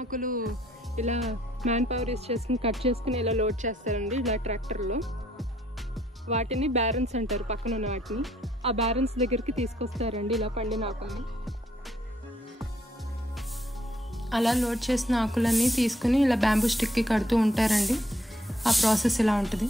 ఆకులు ఇలా man power use చేసుకుని కట్ చేసుకుని ఇలా లోడ్ చేస్తారండి ఇలా ట్రాక్టర్లో. వాటిని బ్యారన్స్ అంటారు, పక్కన ఉన్న వాటిని. ఆ బ్యారన్స్ దగ్గరికి తీసుకొస్తారండి ఇలా పండిన ఆకుల్ని. అలా లోడ్ చేసిన ఆకులన్నీ తీసుకుని ఇలా బ్యాంబూ స్టిక్కి కడుతూ ఉంటారండి. ఆ ప్రాసెస్ ఇలా ఉంటుంది.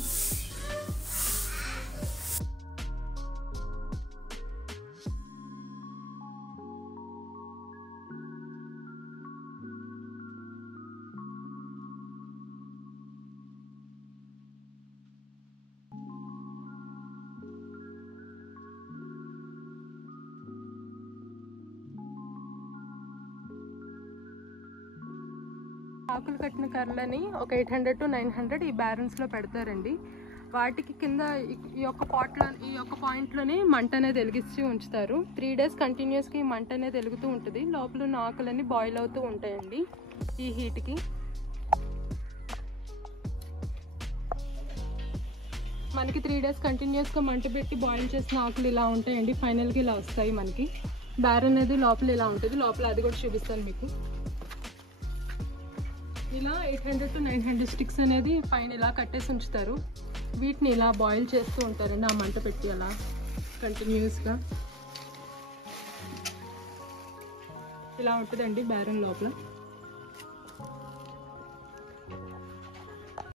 ఆకులు కట్టిన కర్రలని ఒక 800 to 900 ఈ బ్యారన్స్లో పెడతారండి. వాటికి కింద ఈ యొక్క పాయింట్లోనే మంట అనేది వెలిగించి ఉంచుతారు. 3 days కంటిన్యూస్గా ఈ మంట అనేది వెలుగుతూ ఉంటుంది. లోపల ఉన్న ఆకులన్నీ బాయిల్ అవుతూ ఉంటాయండి ఈ హీట్కి. మనకి 3 days కంటిన్యూస్గా మంట పెట్టి బాయిల్ చేసిన ఆకులు ఇలా ఉంటాయండి. ఫైనల్గా ఇలా వస్తాయి మనకి. బ్యారన్ అనేది లోపల ఇలా ఉంటుంది. లోపల అది కూడా చూపిస్తాను మీకు. ఇలా 800 to 900 స్టిక్స్ అనేది పైన ఇలా కట్టేసి ఉంచుతారు. వీటిని ఇలా బాయిల్ చేస్తూ ఉంటారండి ఆ మంట పెట్టి అలా కంటిన్యూస్గా. ఇలా ఉంటుందండి బ్యారన్ లోపల.